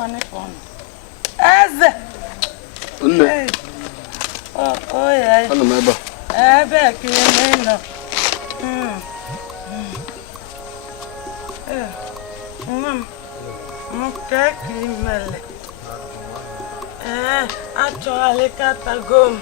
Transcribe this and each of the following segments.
funny fun. As oh, yeah. I remember. I bet you know. Actually, Catagom.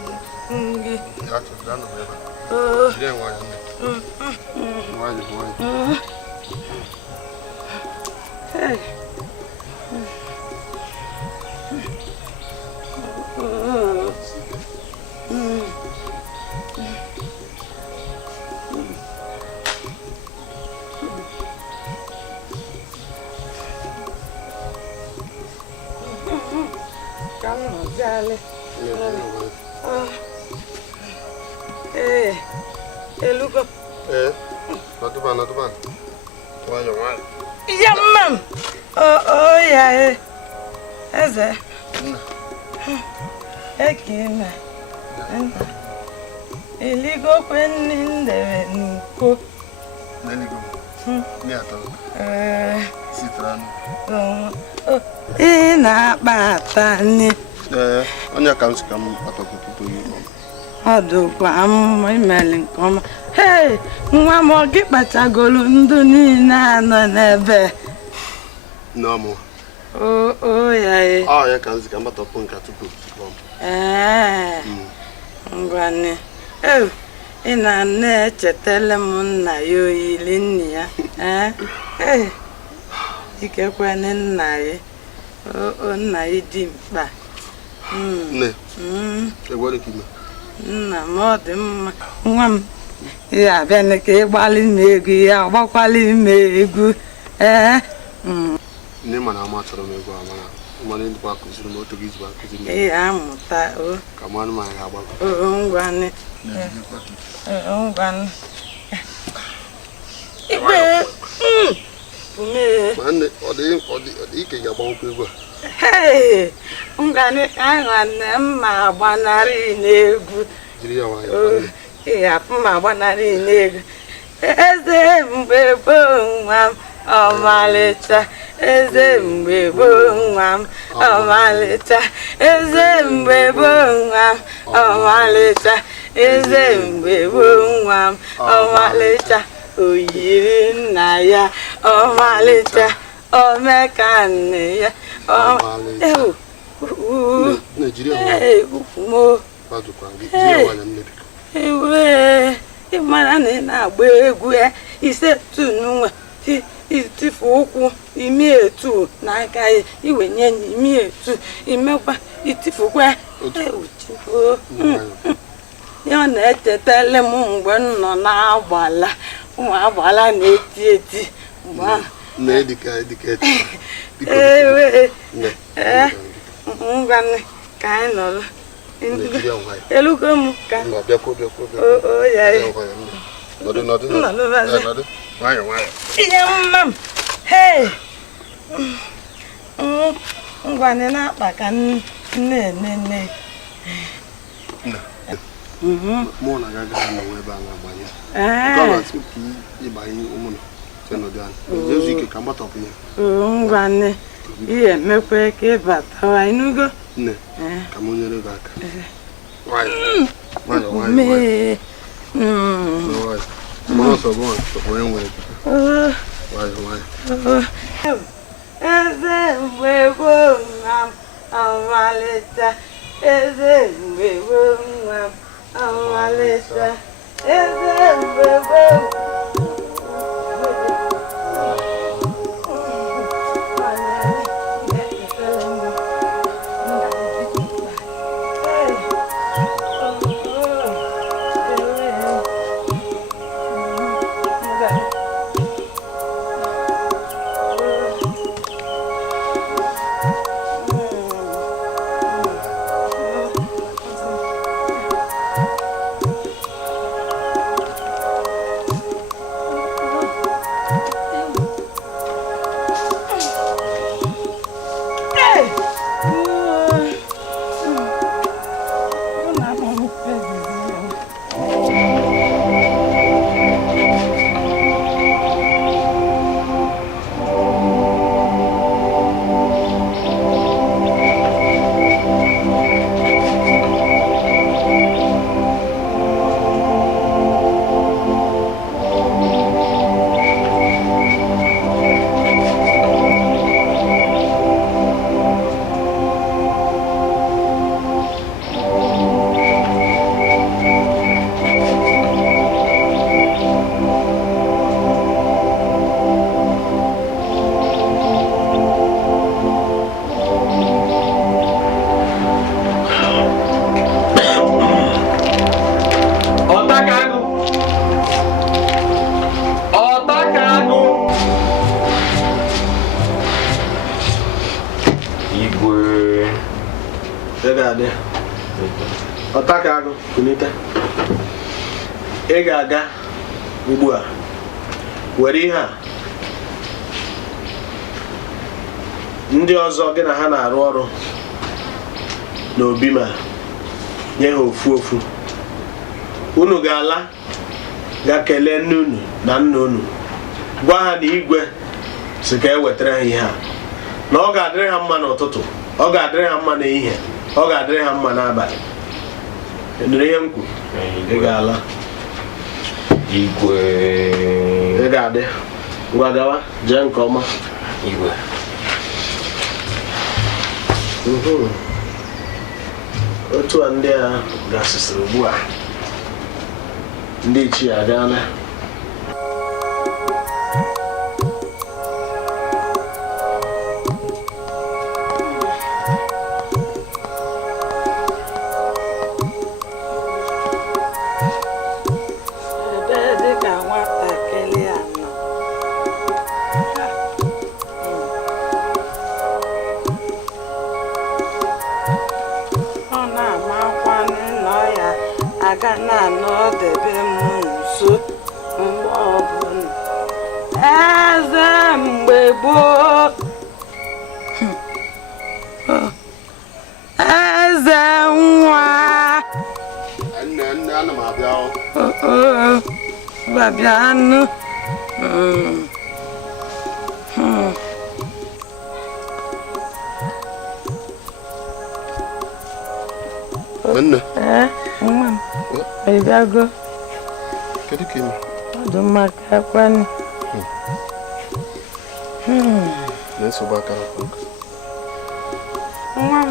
Hey. Hey, look up. Not too bad. Why you want? Yeah, ma'am. Oh, yeah. Is it? Again. Illegal when in the cook. In a batani. On your accounts come to you. I do, I'm my mailing come. Hey, one more get but I go Lundunina never. No more. Oh, yeah. Oh, you can't come up on Catupu. Granny. Oh, in a nature telemon, you linear. Eh, you kept one in night. Oh, night dim back. Ne, what do you no, more than one. Yeah, then the cake balling me, walk balling me good. Name and how much of me go, one in the back is remote to give back. I'm that. Come on, my about. Oh, granny. Oh, granny. Hey, granny, I want them, my banary neighbor. Yeah, my banary neighbor. As them, baby, oh, my letter. As them, baby, oh, my letter. As them, baby, oh, my letter. As them, baby, oh, my letter. Oh, you naya, oh, my letter. Oh, mechanic. Oh, Nigerian more. Hey, man, now, where he said to no, he for me too, like I, you went me too, in Melba, it's for where. You're not to tell them when no now, Bala, Walla, Nate, Dikeh. Kind of. Look, oh, yeah. Ma'am. Hey. I'm going back and nay. More like I got no way back. Come and speak to you by woman. You come out of here. Oh, Granny. Yeah, make a but how I know go. Come on, you're back. Why? Me. Also going to bring with why? As we were, Amalita. As we were, Amalita. As we were. ị ga-aga ugbu a were ihe a ndị ọzọ gị na ha na-arụ ọrụ n'obi ma nye ha ofu unu ga-ala ga kelee nne unu na nna unu gwa ha na igwe si ka e wetara ha ihe a na ọ ga-adịrị ha mma n'ụtụtụ ọ ga-adịrị ha mma n'ehihie ọ ga-adịrị ha mma n'abalị nụrụ ihe m kwuru ị ga-ala igwe ị ga-adị ngwa gawa jee nke ọma igwe otu a ndị a gasịsịrị ugbu a ndị ichie agaala aga na-anọdebe m nso mgbe ọbụla eze mgbe gboo eze nwa nne ana m abịa babịanụ nne nwa m ị bịago kedu ka ime ọdụ maka kwani na-nsogbu aka nwa m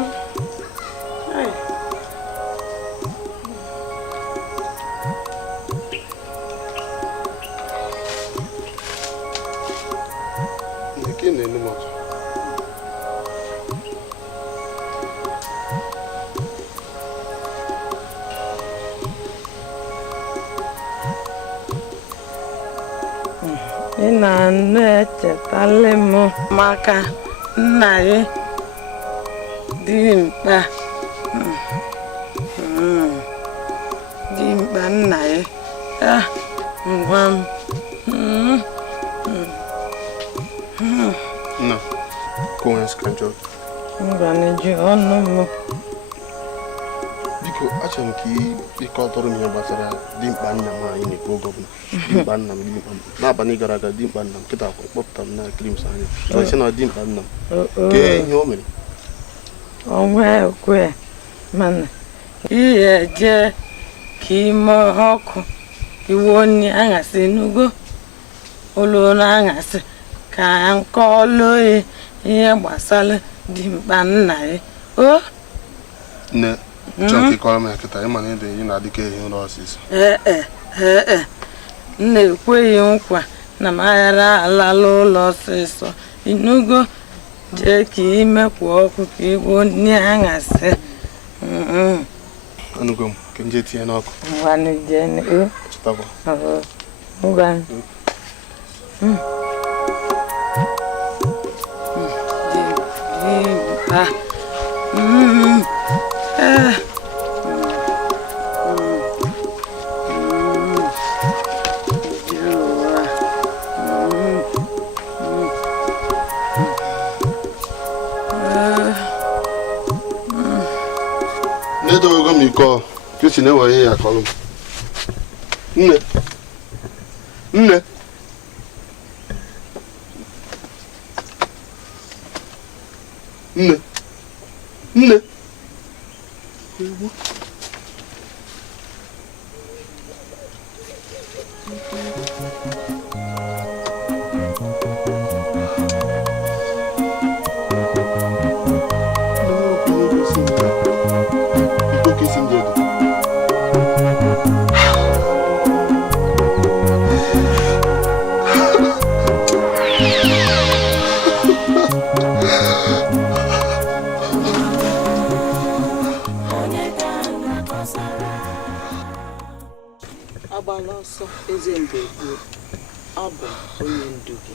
nke na-enu m ọzọ ị na-anụ echetala m maka nna gị dimkpa nna gị ngwa m nna konwe skanjọ ngwa na-eji ọnụ m biko achọrọ m ka ịkọtọrọ m ihe gbasara dimkpa nna m anyị na-ekwu oge ọbụla dimkpa nna m n'abalị gara aga dimkpa nna m kịta kpọpụtara m na klims anya ọsị na dimkpa nna m kee ihe o mere onwe ekwe mana ihe eje ka ime ọkụ iwe onye aṅasị n'ugo ụlọ aṅasị ka nke ọlụ ihe gbasara dimkpa nna ya o nne chọọ ka ịkọrọ m ya kịta ịma na ede ihe na-adịka ehi ụra ọsịsọ nna ekweghị nkwa na m aghara alala ụlọ ọsịsọ inugo jee ka imekwa ọkụ ka igwe onye aṅasị anụgo m ka nje tinye n'ọkụ chụtakwa Nedogo m iko kisi na enwere ihe ya kọrọ m nne eze mgbe gboo ọ bụ onye ndu gị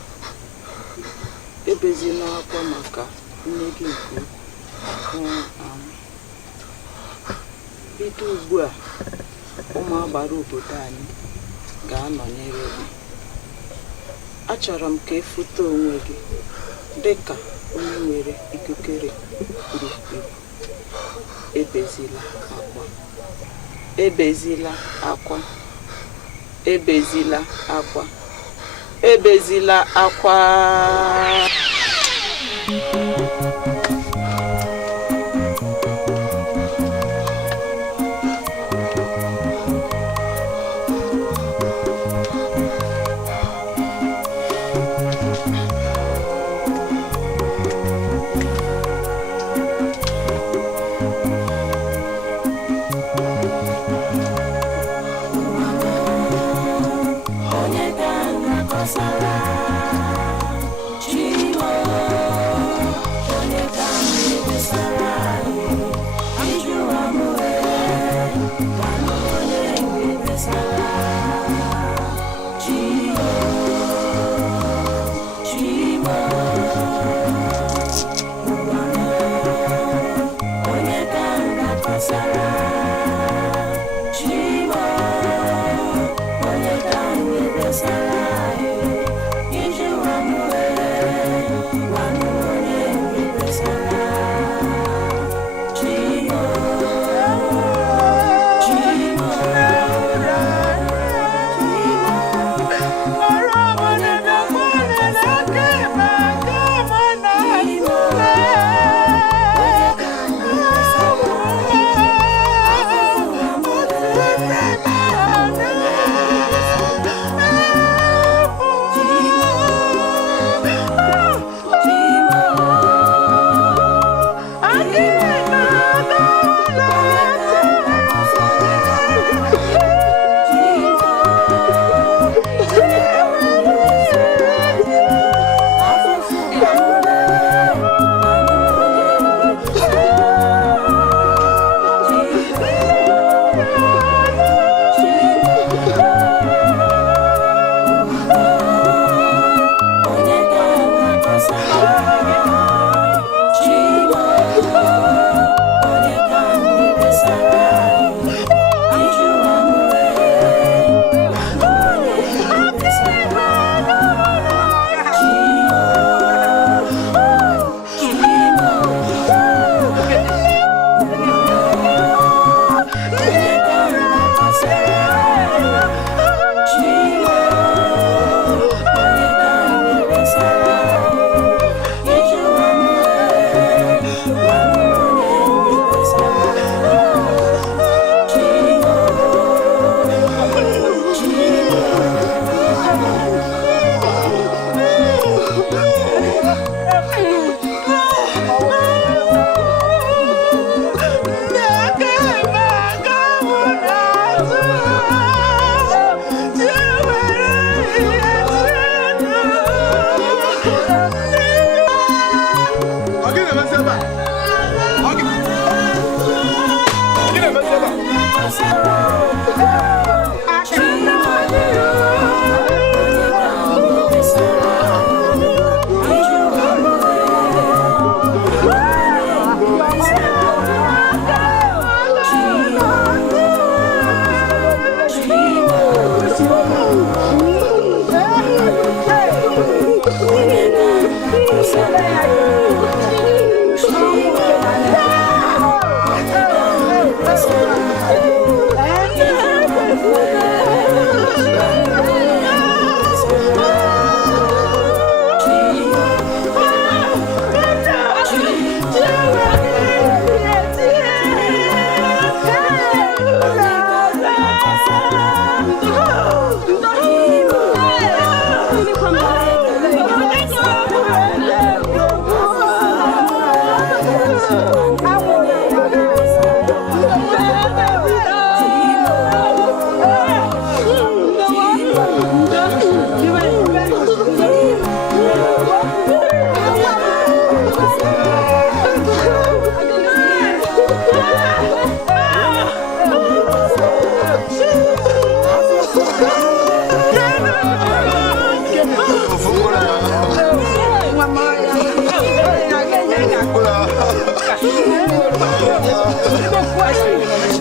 ebezina akwa maka nne gị nke ukwuu bido ugbu a ụmụ agbara obodo anyị ga-anọnyere gị. Achọrọ m ka efoto onwe gị dịka onye nwere ikikere pụrụ ibu. Ebezila akwa. Ebezila akwa. Ebezila akwa. Ebezila akwa.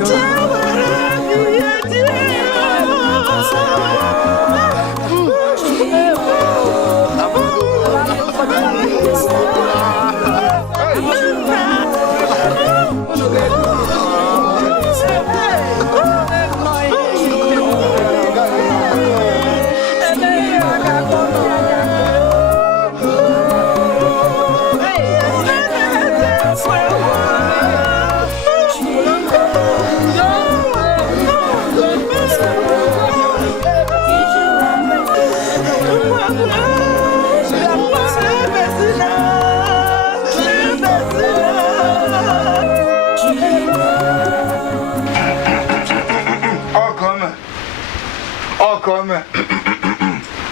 Ciao,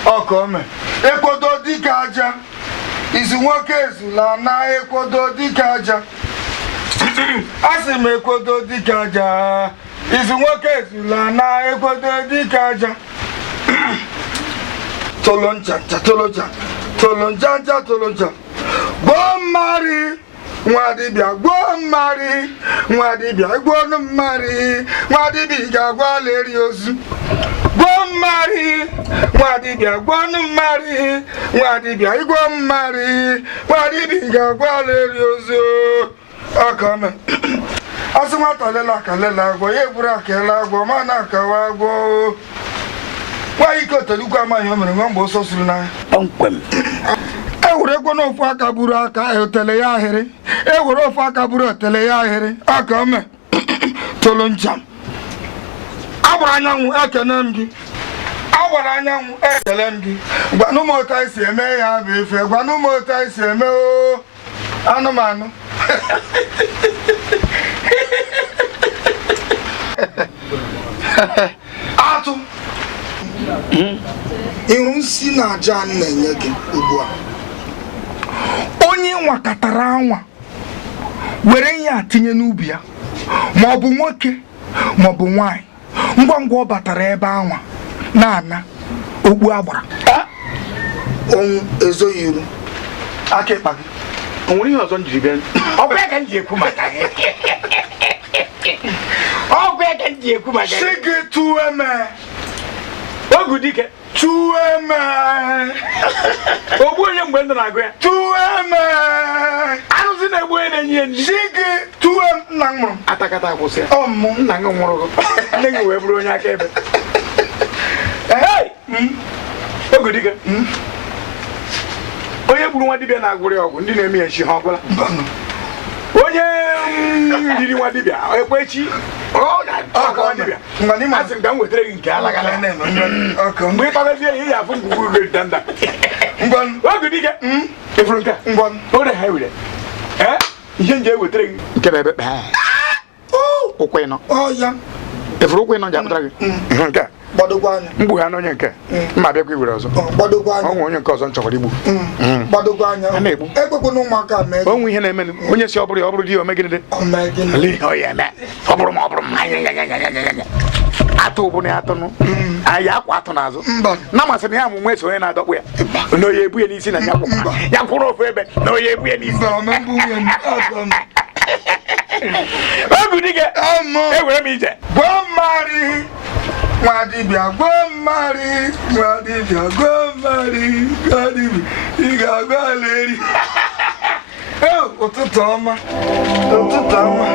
Okome. Ekodo Dikeh aja. Izu nwoke ezula na ekodo Dikeh aja. Asị m ekodo Dikeh aja. Izu nwoke ezula na ekodo Dikeh aja. Tolonja. Bomari. Nwadibia Gwomari. Nwadibia Gwomari. Nwadibia Gwaleri ozu. Gwomari. Nwadibia Gwomari. Nwadibia Gwomari. Nwadibia Gwaleri ozu. Okome. Asị nwata lela agwọ ya egburu akela agwọ mana akawa agwọ. Nwaanyị ike otelukwu amaghị o mere nwa mgbe ọsọ suru n'anya. Kpọmkwem. Ewere ego n'ofu aka buru aka otele ya ahịrị. Ewere ofu aka buru otele ya ahịrị. Okome. Tolo njam. Agbara anyanwụ ekene m gị. Agbara anyanwụ ekele m gị. Gwanụ m otu anyị si eme ya bụ ife. Gwanụ m otu anyị si eme o anụmanụ. Atụ. Iru nsi na aja na-enye gị ugbu a. Onye nwakatara anwa were ihe a tinye n'ubi ya, ma ọ bụ nwoke ma ọ bụ nwanyị, ngwa ngwa ọ batara ebe anwa na-ana ogbu agbara. Onwu ezoghị iru aka ịkpa gị. O nwere ihe ọzọ m jiri bịa? Ọ bụ ya ka m ji ekwu maka gị. Ọ bụ ya ka m ji ekwu maka gị. Si gị tụọ eme. Ogu Dikeh. Tụọ eme. Ogbu onye mgbe ndụ na-agụ ya. Tụọ eme. Arụsị na-egbu onye na-enye ya nri. Si gị tụọ nna m mụrụ. Atakata akwụsị ya. Ọmụ. Nna gị nwụrụ gị. Nne gị wee bụrụ onye akaebe. Ogu Dikeh. Onye gburu nwa dibịa na-agwụrị ọgwụ ndị na-eme ya nshi ha ọbụla. Onye riri nwa dibịa ekwechi dibịa asị m ka m wetara gị nke alagala mgbe ị kọgazie ihe ya afụ ngwugwu gị danda. Ogu Dikeh ịfụrụ nke ore ha were ihe nje ewetara gị nke na-ebe ụkwụ ịnọ ịfụrụ ụkwụ ịnọ ji apụtara gị nke mgbu ha n'onye nke mma bịakwa iwere ọzọ ọnwe onye nke ọzọ m chọkwara igbu na-egbu onwe ihe na-eme onye si ọ bụrụ di ya ome gịnị ọ bụrụ ma ọ bụrụ atụ bụ na atụnụ anyị akwa atụ n'azụ na masịrị ya amụmụ eso onye na-adọkpụ ya na oye ebu ya n'isi na ya kwụrụ ofu ebe na oye ebu ya n'isi. Ogu Dikeh ewere m ije Gwomari. Nwadibia Gwomari. Nwadibia Gwomari. Nwadibia ị ga-agwa leri. Ụtụtụ ọma. Ụtụtụ ọma.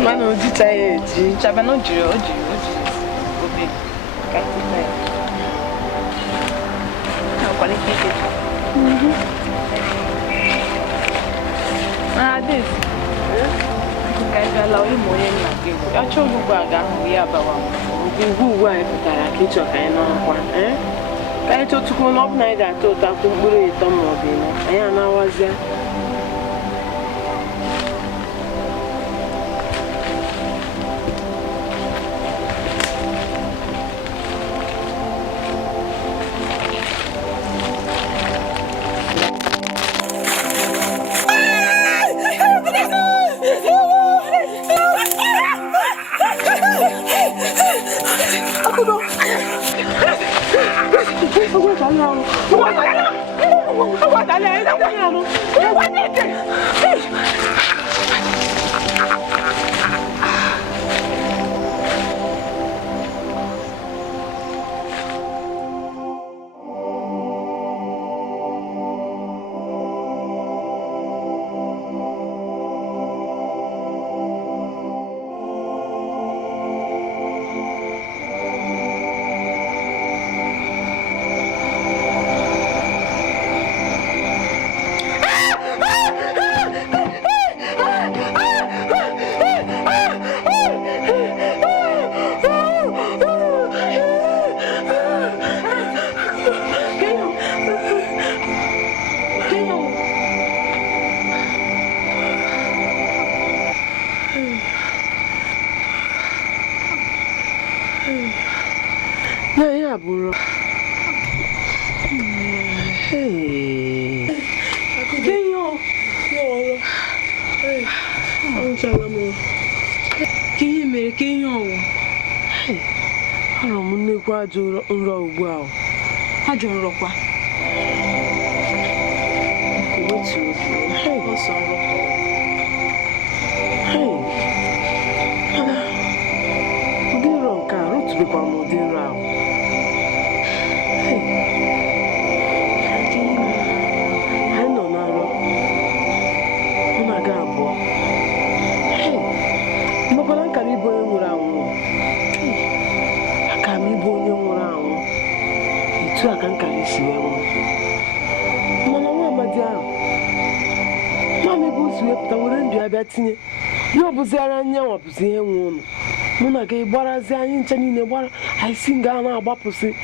Mano, de chai, Chava no dia, obi. Kaitita. Não, qualifique. This. Guys, allow him more than you. I told you about we are about who I put a kitchen kind of one, I told to go up night. I thought I could put it on Robin. And I was there. I sing Ghana Bapusi.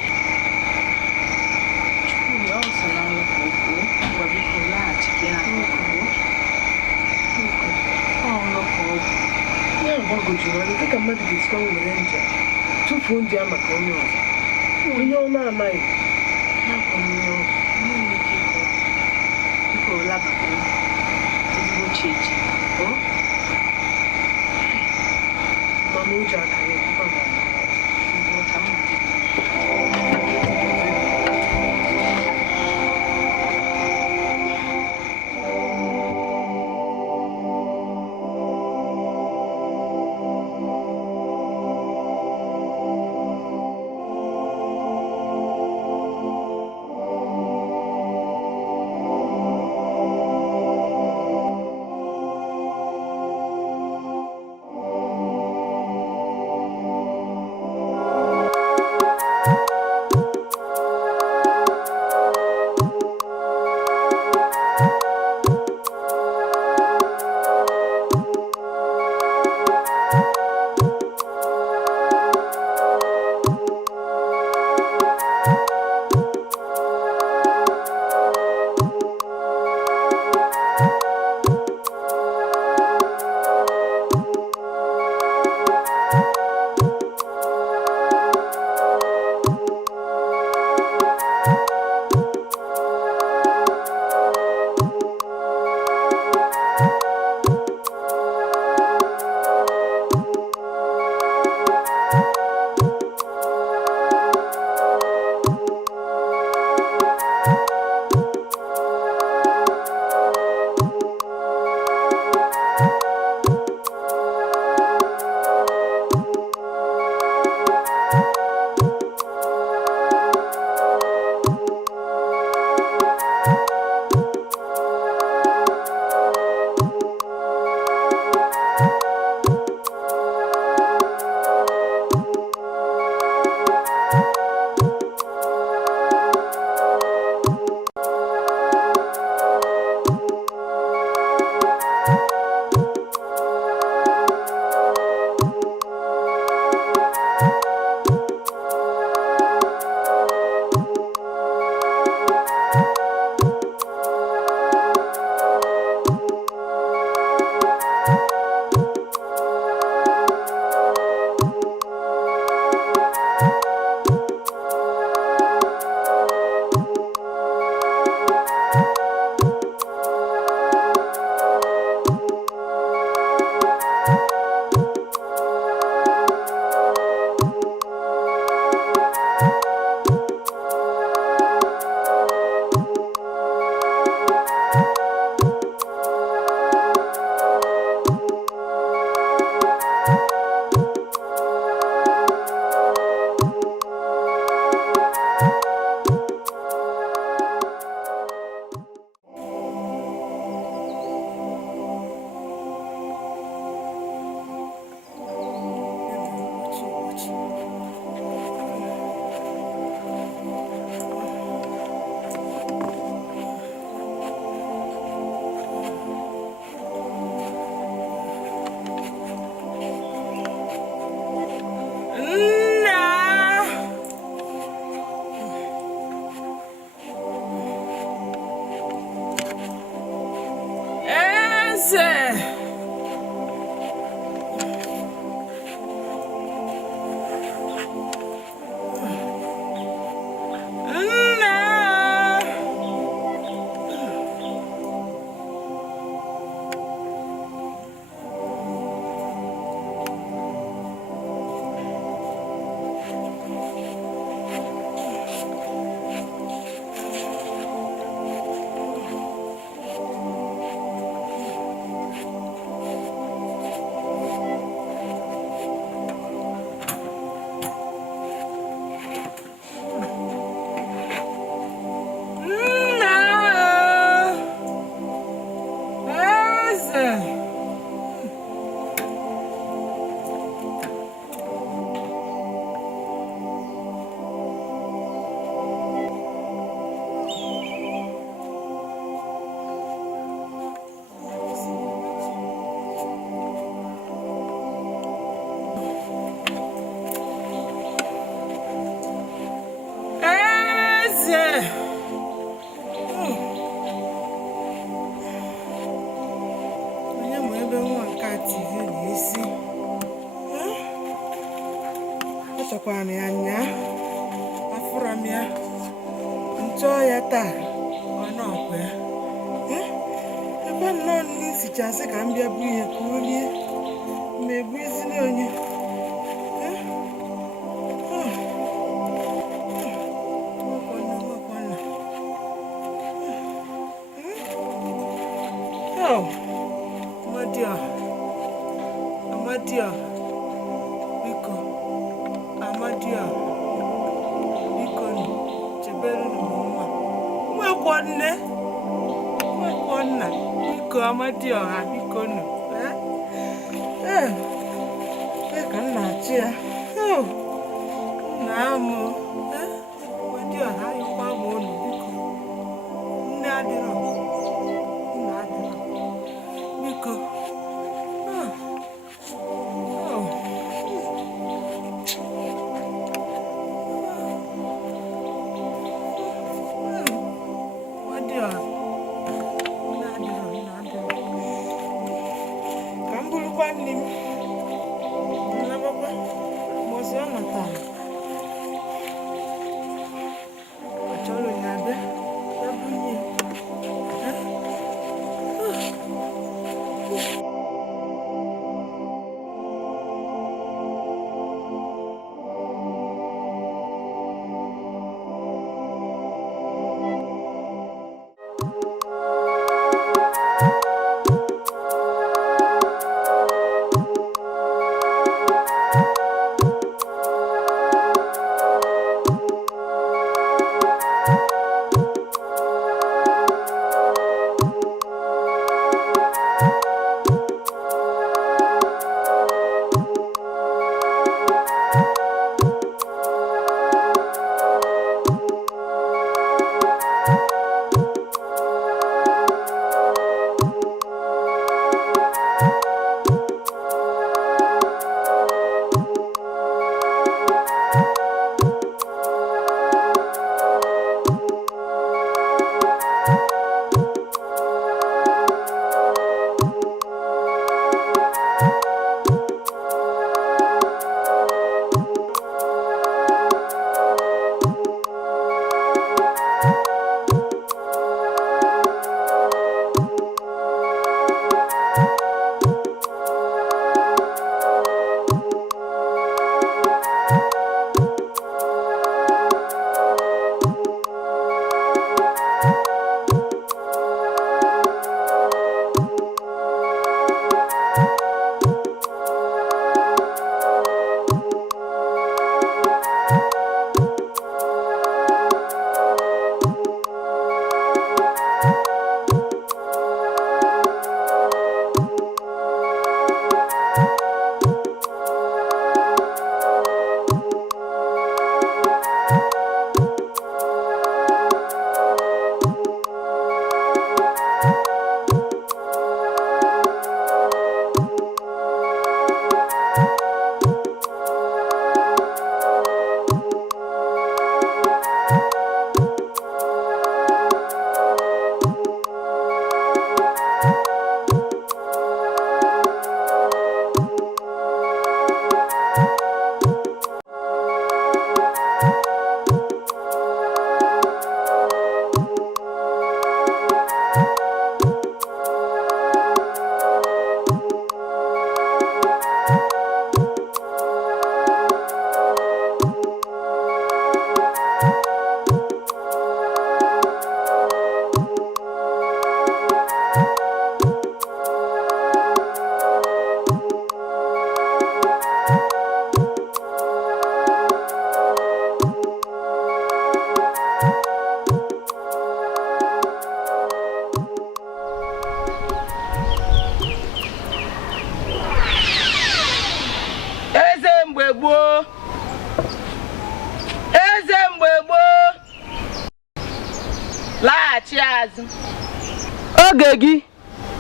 Oge gị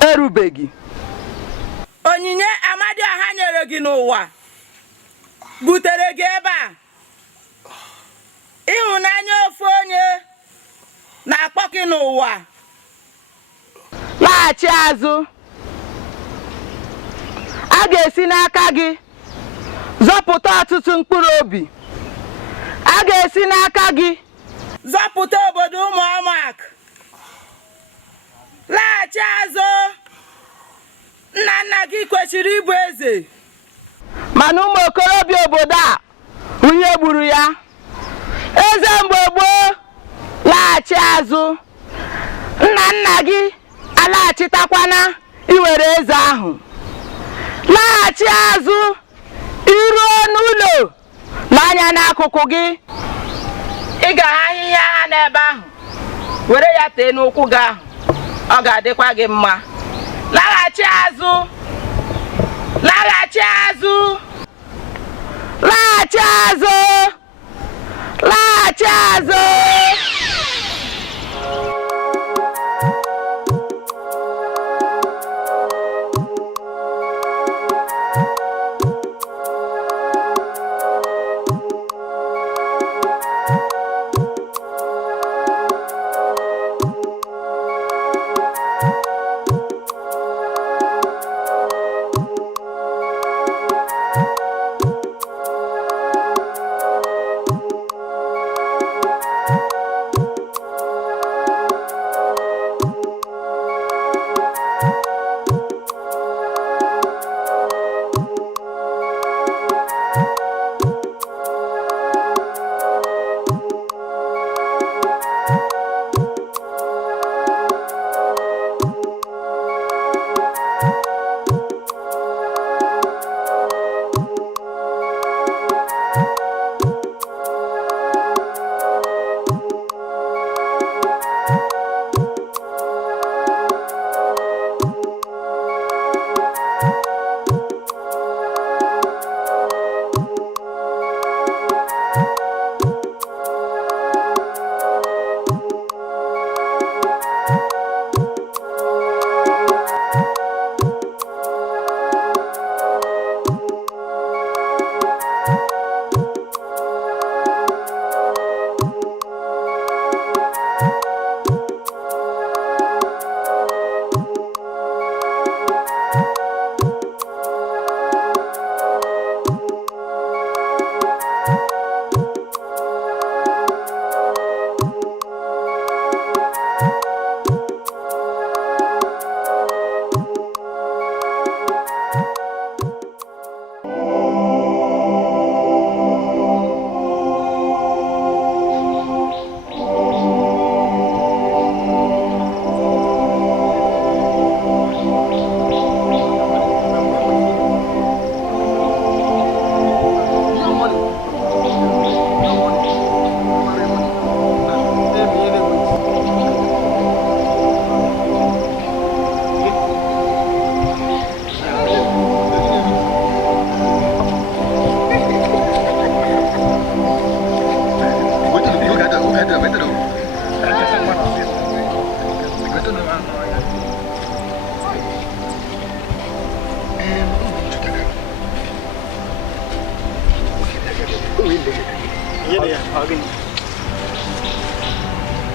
erubeghị. Onyinye Amadioha nyere gị n'ụwa butere gị ebe a. Ịhụnanya ofu onye na-akpọ gị n'ụwa. Laghachi azụ. A ga-esi n'aka gị zọpụta ọtụtụ mkpụrụ obi. A ga-esi n'aka gị zọpụta obodo ụmụ amaak. Laghachi azụ. Nna nna gị kwesịrị ịbụ eze, mana ụmụ okorobịa obodo a onye gburu ya. Eze mgbe gboo, laghachi azụ. Nna nna gị alaghachitakwana iwere eze ahụ. Laghachi azụ. Iruo n'ụlọ n'anya n'akụkụ gị, ị ga-ahụ ahịhịa ha n'ebe ahụ, were ya tee n'ụkwụ gị ahụ. Ọ ga-adịkwa gị mma. Laghachi azụ. Laghachi azụ. Laghachi azụ. Laghachi azụ.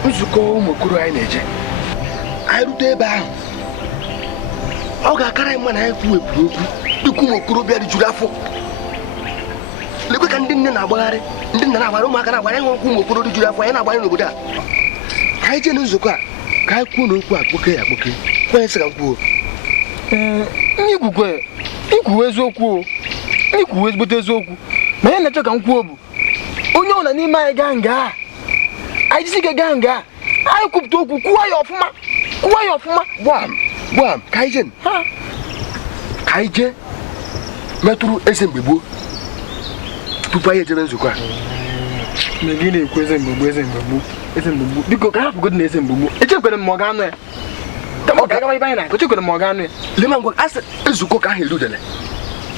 Nzukọ ụmụ okoro anyị na-eje, anyị rute ebe ahụ, ọ ga-akara mma na anyị kwuo ekwu okwu dịka ụmụ okorobịa rijuru afọ. nne na-agbagharị ndị nna na-agbara ụmụaka na-agbara ịnwe nkwụ ụmụ okoro juru afọ anyị na-agbanye n'obodo a ka anyị jee n'nzukọ a ka anyị kwuo n'okwu a kpoke ya kpoke kwenye sị ka m kwuo ikwuwe eziokwu ikwuwe ezigbote eziokwu ma ihe na-achọ ka m kwuo bụ onye ọbụla n'ime anyị gaa nga anyị jisi ike gaa nga anyị kwupụta okwu kwuwa ya ọfụma gbam ka anyị jee metụrụ eze mgbe gboo tupu anyị ejebe nzukọ a mgbe gị na-ekwu eze mgbe gboo biko ka hapụgodo na eze mgbe gboo echekwere m ma ọ ga-anụ ya kama ọ ga-agaba ibe anyị na echekwere m ma ọ ga-anụ ya lema ngwa asị nzukọ ka ahụ erudele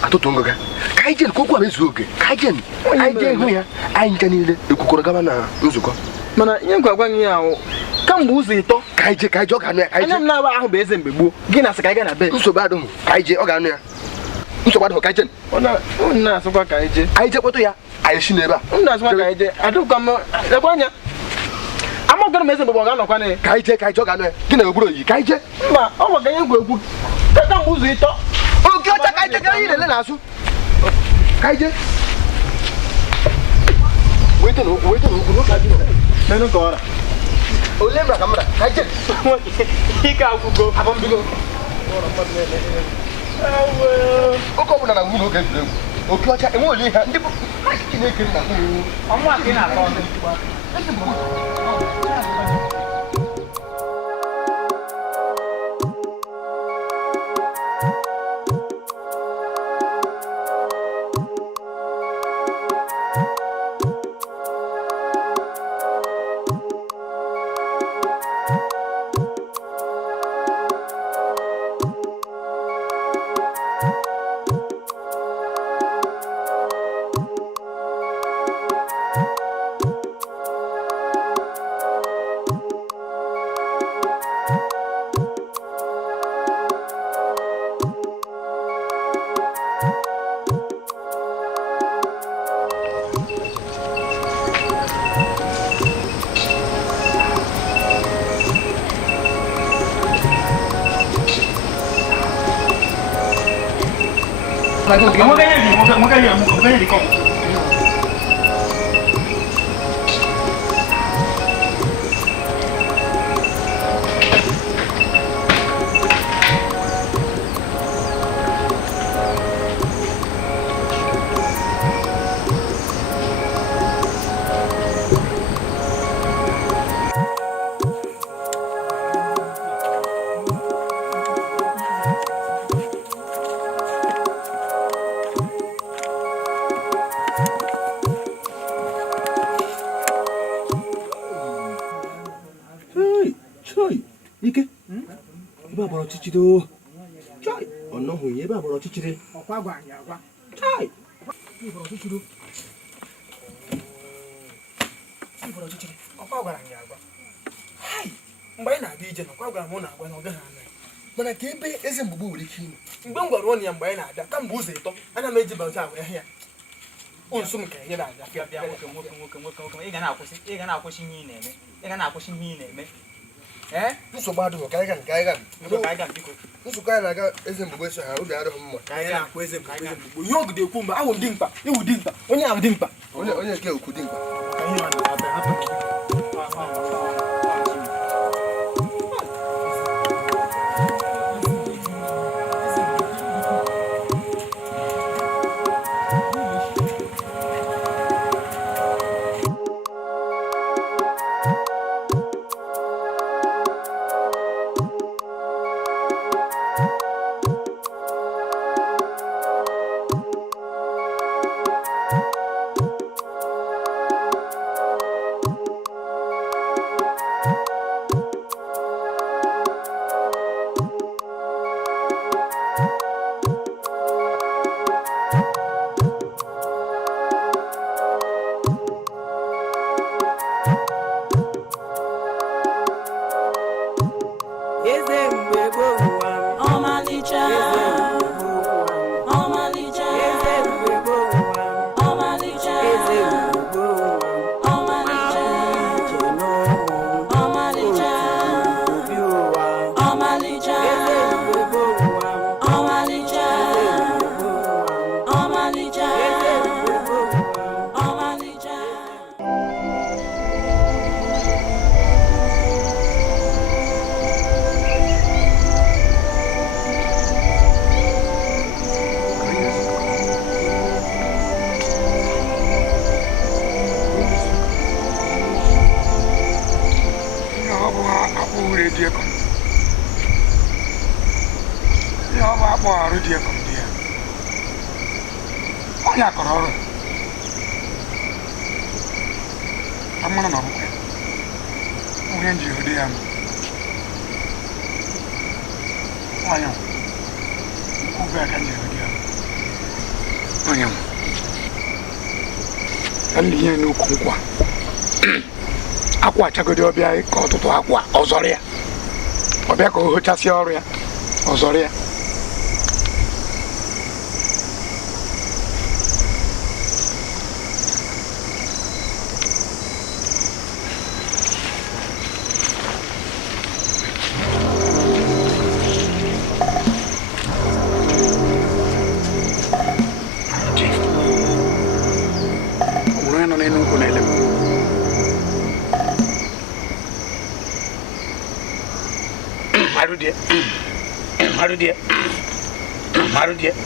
atụtụ ngụga ka anyị jee ka okwu a mezuo oge ka anyị jee hụ ya anyị ncha niile ekwukọrọ gaba na nzukọ mana ihe ngwagwa gị ya ahụ kamgbe ụzọ ịtọ ka anyị jee ọ ga-anụ ya anya m na-aba ahụ bụ eze mgbe gboo gị na-asị ka anyị gaa na be nsogbu adịghị ka anyị jee ọ ga-anụ ya nsogbu adịghị ka anyị jee na-asịkwa ka anyị jee kpọtụ ya anyị si n'ebe a na-asịkwa ka anyị jee adịkwa m lekwa anya amagara m eze mgbe ọ ga-anọkwa na ya ka anyị jee ọ ga-anụ ya gị na obodo oyi ka anyị jee mba ọ maka ihe egwu kamgbe ụzọ ịtọ oke ọcha ka anyị jee ka anyị na-ele n'azụ ka anyị jee wete n'okwu n'oge adịghị menụ ka ọra ole mra ka mra ka anyị jee ike agwụgo abambigo oke ọbụla na nwunye oge egwuregwu oke ọcha enwe ole ihe ndị bụ Chineke na ọmụma ka ị na-akọ Ike ebe a gbara ọchịchịrị o chai ọ nọghị ebe a gbara ọchịchịrị ọkwa gwa anyị agwa chai ọkwa gwara anyị agwa mgbe anyị na-abịa ije na ọkwa gwara m na agwa na ọ gaghị anụ ya mana ka ebe eze mgbugbo nwere ike ime mgbe m gwara ụnụ ya mgbe anyị na-abịa kamgbe ụzọ ịtọ ana m eji bauta agwa ya nso m ka enye na-abịa nwoke ị ga na-akwụsị ihe ị na-eme ị ga na-akwụsị ihe ị na-eme nsogbu adịghị ka anyị ga nzukọ anyị na-aga eze mgbugbo eso ha obi adịghị mma ka anyị na-akwa eze mgbugbo ihe ogide ekwu mgbe ahụ dị mkpa iwu dị mkpa onye ahụ dị mkpa onye nke okwu dị mkpa Akwa Rudia come dear. Oh, Yakororo. I'm one of them. Oh, and you, dear. I am. Go back and you, dear. I am. And you know, Kukwa. Aqua Chagodobia, called to Aqua, Ozoria. Obeco Huchasioria, Ozoria. Marudia.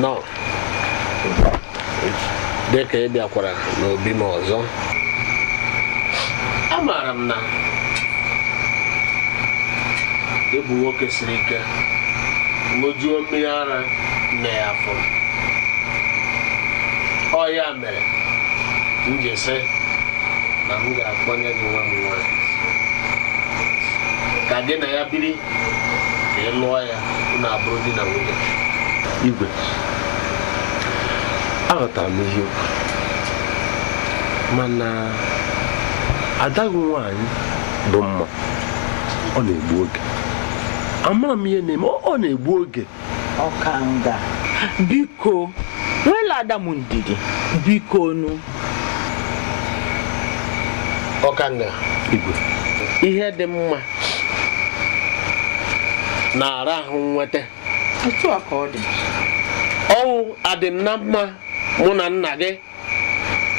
No. Dikeh bịakwara n'obi m ọzọ. Amaara m na ịbụ nwoke siri ike, ṅụjuo mmiri ara nne ya afọ. Ọ ya mere m ji sị na m ga-akpọnye gị nwa m nwanyị ka gị na ya biri, ka ị lụọ ya, unu abụrụ di na nwunye. Igwe, aghọtara m ihe okwu, mana adaghị nwanyị bụ mma, ọ na-egbu oge. Amara m ihe na-eme, ọ na-egbu oge. Ọkanga, biko nwela ada m ndidi, biko nu. Ọkanga, Igwe, ihe dị mma na-ara ahụ nweta. Otu a ka ọ dị. Ọnwụ adị m na mma mụ na nna gị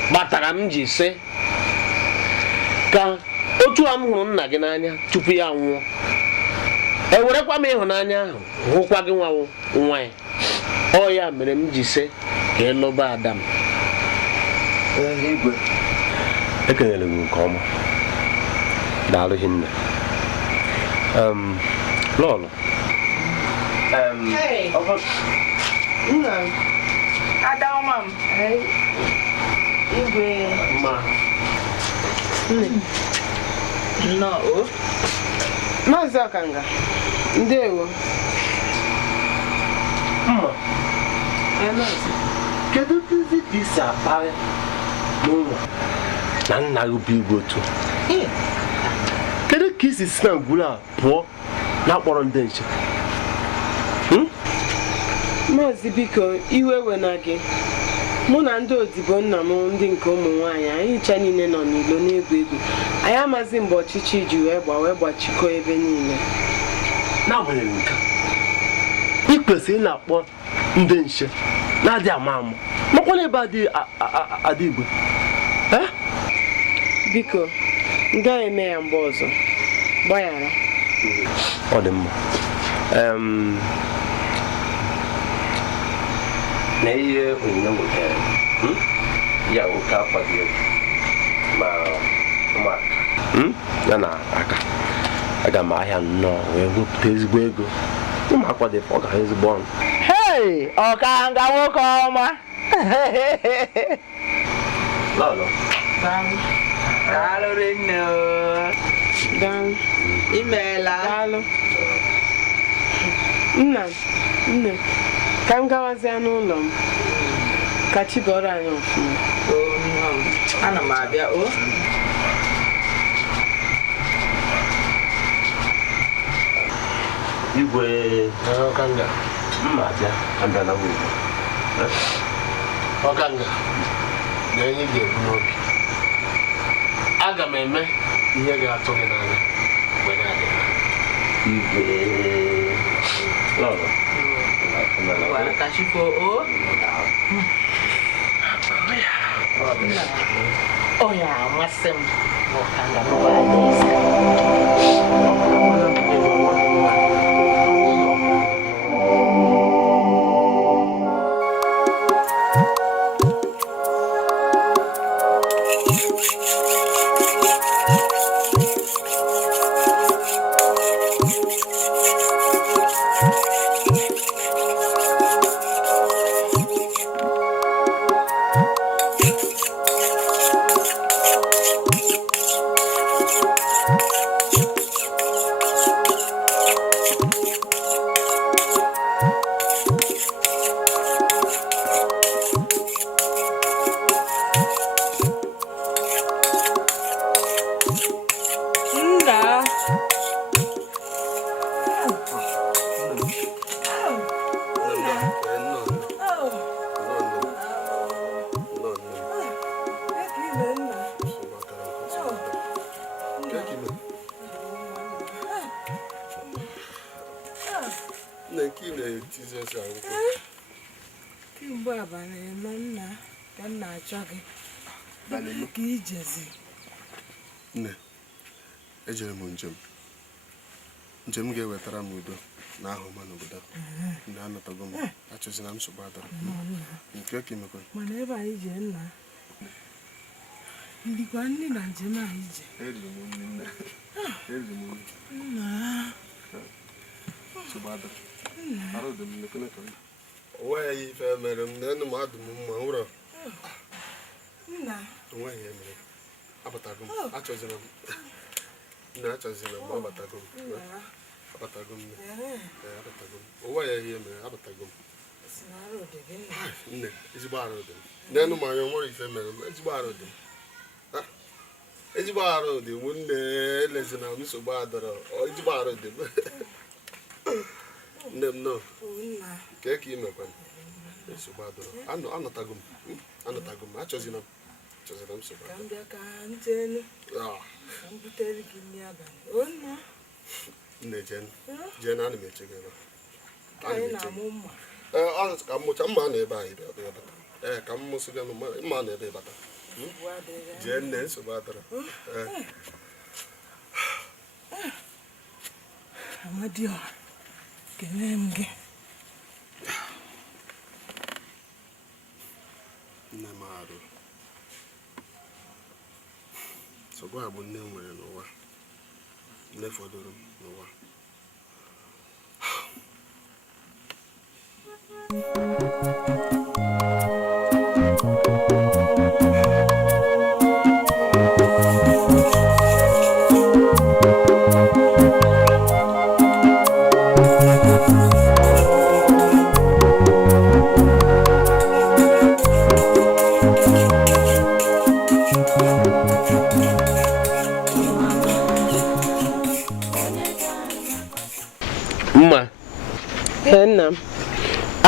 kpatara m ji sị ka otu a m hụrụ nna gị n'anya tupu ya nwụọ, ewerekwa m ịhụnanya ahụ hụkwa gị nwawo nwa ya. Ọ ya mere m ji sị ka ị lụba ada m. Igwe, ekelere m nke ọma, daalụ hinne. Lọlọ, Hey, ada ọma m. Igwe, Ma nnọọ. Maazị Ọkanga, ndewo. mma, kedu ndị dị isi akparị n'ụlọ na nna gị bụ igwe otu kedu ka isi si na ngwuru a pụọ na akpọrọ ndị nche Maazị biko iwe wena gị mụ na ndị odibo nna m ndị nke ụmụ nwaanyị anyị ncha niile nọ n'ilo na-egwu egwu anyị amazi mgbe ọchịchị ji wee gbachikọ ebe niile n'agbanyeghị nke ị kwesịrị na-akpọ ndị nche na-adị ama ama makwana ebe adị igwe biko m gaghị eme ya mgbe ọzọ gbaghara ọ dị mma na ihe onyinye nwetara ya nwoke akwaghị egwu ma ụmụaka ya na aka aga m ahịa nnọọ wee wepụta ezigbo ego ụmụaka dị ọ gara ezigbo ọnụ ọka nga nwoke ọma lọlọ daalụ rinne daalụ imeela daalụ nne ka m gawazịa n'ụlọ m ka chi bọrọ anyị ọfụma ana m abịa igwe mma abịa abịala ugbo ọkanga na enyi ga-ebu n'obi aga m eme ihe ga-atụ gị n'anya mgbe na-adịghị igwe lọrọ ọ ya amasị m ọkanga Kemgbe abalị nọ nna ka m na-achọ gị ka ijezi. Nne, ejere m njem ga-ewetara m udo na ahụ ma n'obodo na anọtago m achọzina m nsogbu adọrọ nke ka imekwa mana ebe anyị je nna ndikwa nri na njem anyị je onwe ya ife mere m na enu m adụ m mma ụrọ onwe ya mere abatago m achọzina m abatago m onwe ya ihe mere abatago m nne ezigbo arụ dị m n'enu m anya nwere ife mere m ezigbo arụ dị m ezigbo arụ dị m nne elezina m nsogbu adọrọ ezigbo arụ dị m nne m nọ ka ị mekwa nsogbu adọrọ anọtago m achọzina m nsogbu nne jee na ana m eche gị ka m mụcha mma na ebe anyị bịa ka m mụsị gị mma na ebe bata jee nne nsogbu adọrọ Amadioha kelee m gị nne m arụ nsogbu a bụ nne m nwere n'ụwa nne fọdụrụ m n'ụwa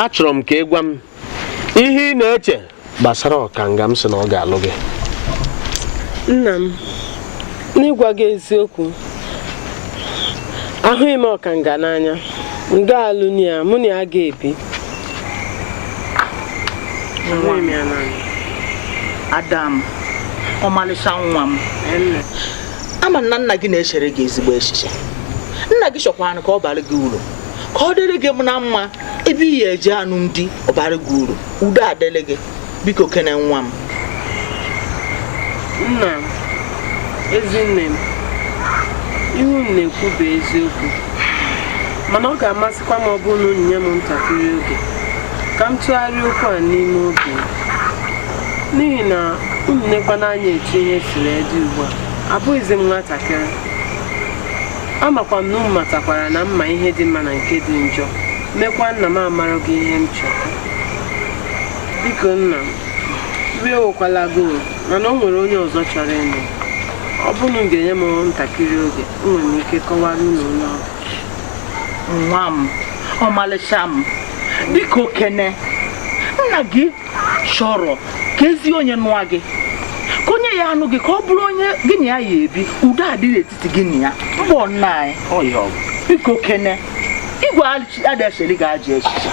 achọrọ m ka ị gwa m ihe ị na-eche gbasara ọkanga m sị na ọ ga-alụ gị. Nna m, n'ịgwa gị eziokwu, ahụghị m ọkanga n'anya. M ga-alụ ya, mụ na ya ga-ebi. Ahụghị m ya n'anya. Adam, ọmalịcha nwa m. Ama na nna gị na-echere gị ezigbo echiche. Nna gị chọkwara ka ọ bara gị uru, ka ọ dịrị gị na mma ebe ị eje alụmdi ọ bara gị uru. Udo adịrị gị. Biko kene nwa m. Nna m, ezinne m, ihu m na-ekwu bụ eziokwu, mana ọ ga-amasịkwa m ọ bụrụ na unu nye m ntakịrị oge ka m tụgharịa okwu a n'ime obi m. N'ihi na unu nekwana anya etu ihe siri dị ugbu a, abụghịzi m nwatakịrị. Amakwa m na unu matakwara na mma ihe dị mma na nke dị njọ, mekwa nna m amara gị ihe m chọrọ. Biko nna m, iwe ewekwala gị, mana o nwere onye ọzọ chọrọ ịnụ. Ọ bụrụ na m ga-enye m ntakịrị oge, enwere m ike kọwara unu ụlọ ọgụ. Nwa m, ọmalịcha m, biko kene. Nna gị chọrọ ka ezi onye nụọ gị, ka onye ya anụ gị, ka ọ bụrụ onye gị na ya ebi. Udo adịghị etiti gị na ya. Mbọ nna anyị, biko kene. Igwe adịghị gị ajọ echiche.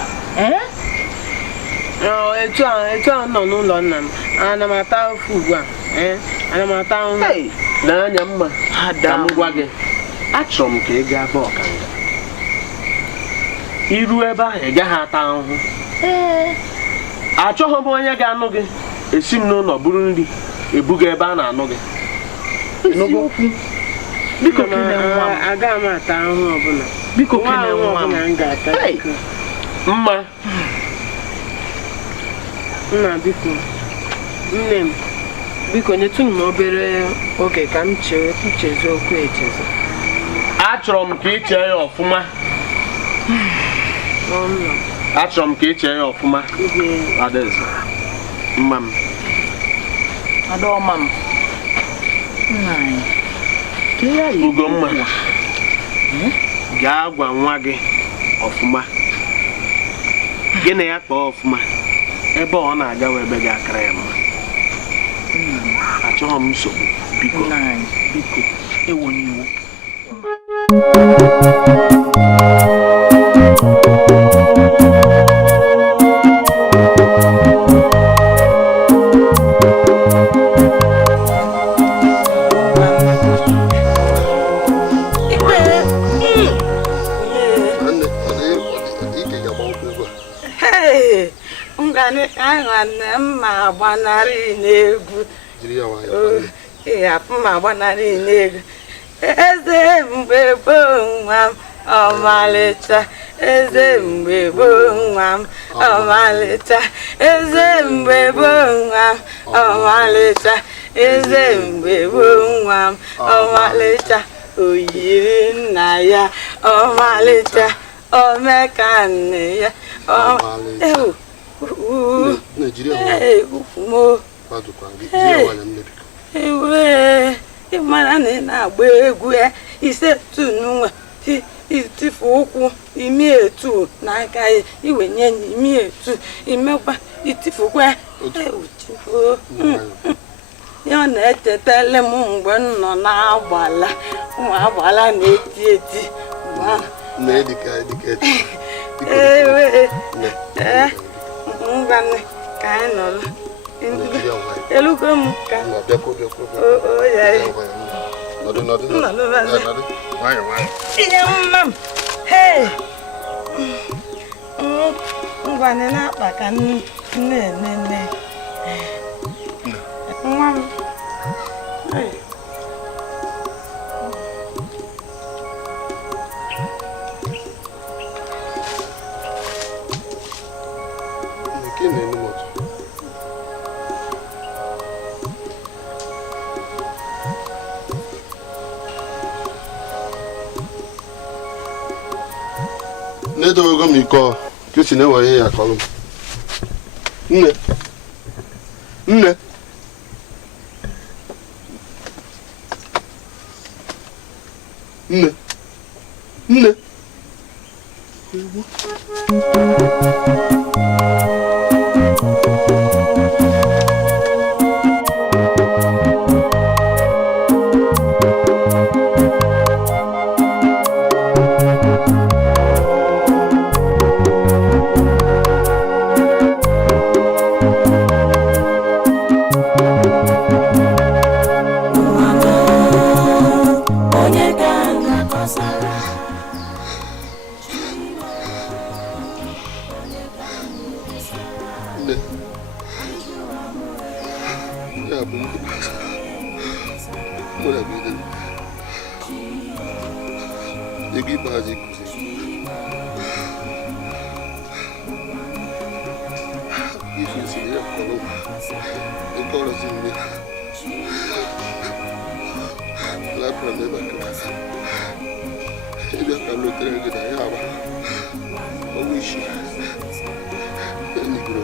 Etu a nọ n'ụlọ nna m, ana m ata ofu ugbu a. Ana m ata ahụhụ. N'anya mma, ka m gwa gị, achọrọ m ka ị gaa be ọkanga. Iru ebe ahụ ị gaghị ata ahụhụ. Achọghị m onye ga-anụ gị esi m n'ụlọ buru nri ebuga ebe a na-anụ gị. Biko kene nwa m, agaghị m ata ahụhụ ọbụla. Biko kene nwa m, m ga-ata. Mma. Nna biko, nne m, biko nyetụnụ m obere oge ka m chezie okwu echezi. Achọrọ m ka ị chee ya ọfụma. Achọrọ m ka ị chee ya ọfụma. Adaeze, mma m. Adaọma m. Nna anyị, ka ya yi Ugomma, gaa gwa nwa gị ọfụma. Gị na ya kpọọ ọfụma. Ebe ọ na-aga ebe ga-akara ya mma. Achọghị m nsogbu, biko. Nna anyị, biko, ewo n'iwu. Nwanne m ma gbanarị n'egwu. Ịhapụ ma gbanarị n'egwu. Eze mgbe gboo nwa m ọmalịcha. Eze mgbe gboo nwa m ọmalịcha. Eze mgbe gboo nwa m ọmalịcha. Eze mgbe gboo nwa m ọmalịcha. O yiri nna ya ọmalịcha. O mee ka nne ya ọmalịcha. Ewe ịmara na ị na-agba egwu ya ise tunwa itifu ụkwụ imi etu n'aka ya iwenye imi etu imekwa itifukwa ya na-echetele m mgbe m nọ n'agbala ụmụ agbala na-eti eti ewe ngwanụ ka anyị nọrọ elugo m ka ihe mma m ngwanụ na-akpa ka nne nwa m Nedogo m iko ka si na-enwe ya akọrọ m. Nne nne Ya bụ mụ na gị ego ikpeazụ ikuzi ife esiri ya kọrọ ego ọrọzi nne lapụrụ m ebe aka ịbịa ka m lotere gị na ya agba ọnwa isi enyigoro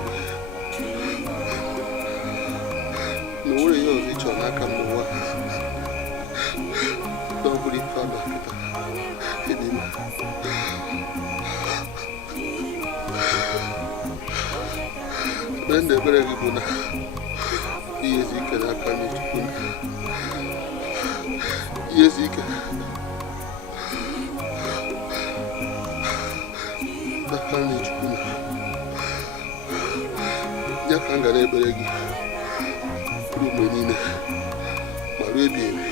na nwere ihe ọzọ ịchọ n'aka m n'ụwa na ọ bụrụ ife ama pụta ịdị mma ebe m na-ekpere gị bụ na ihezi ike n'aka ndị Chukwu ihezi ike n'aka ndị Chukwu ya ka m gara ekpere gị ruo mgbe niile ma ruo ebi ebi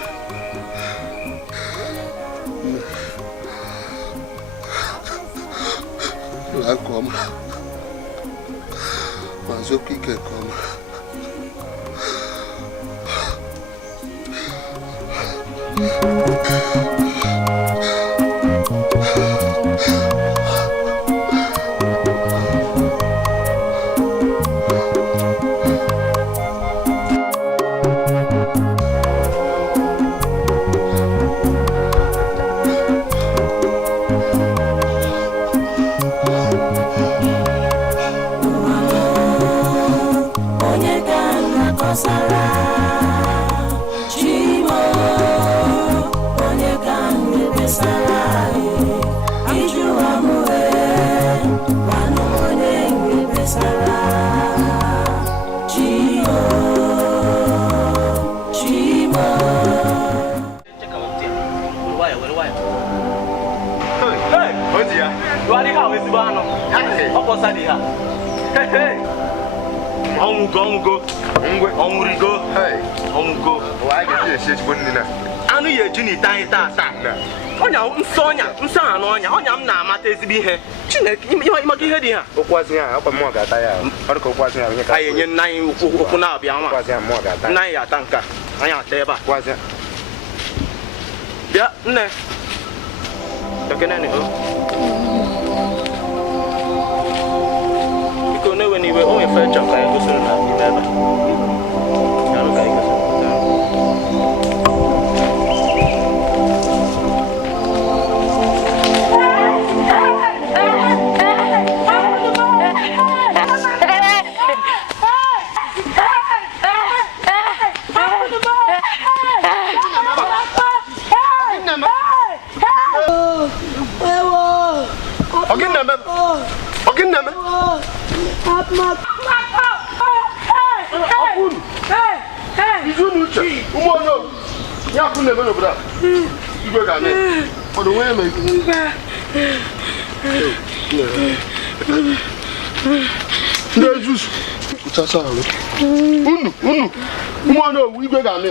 laa nke ọma ma zụokwa ike nke ọma anụ ya eju n'ite anyị taa ọnya nsọ ọnya nsọ ha n'ọnya ọnya m na-amata ezigbo ihe Chineke ịmaka ihe dị ha anyị enye nna anyị okwu na-abịa nwa nna anyị ata nka anyị ata ebe a bịa nne biko na-ewe n'iwe o nwefe chọ ka anyị gosiri na ime ebe unu ụmụ ọnụ owu igwe ga-amị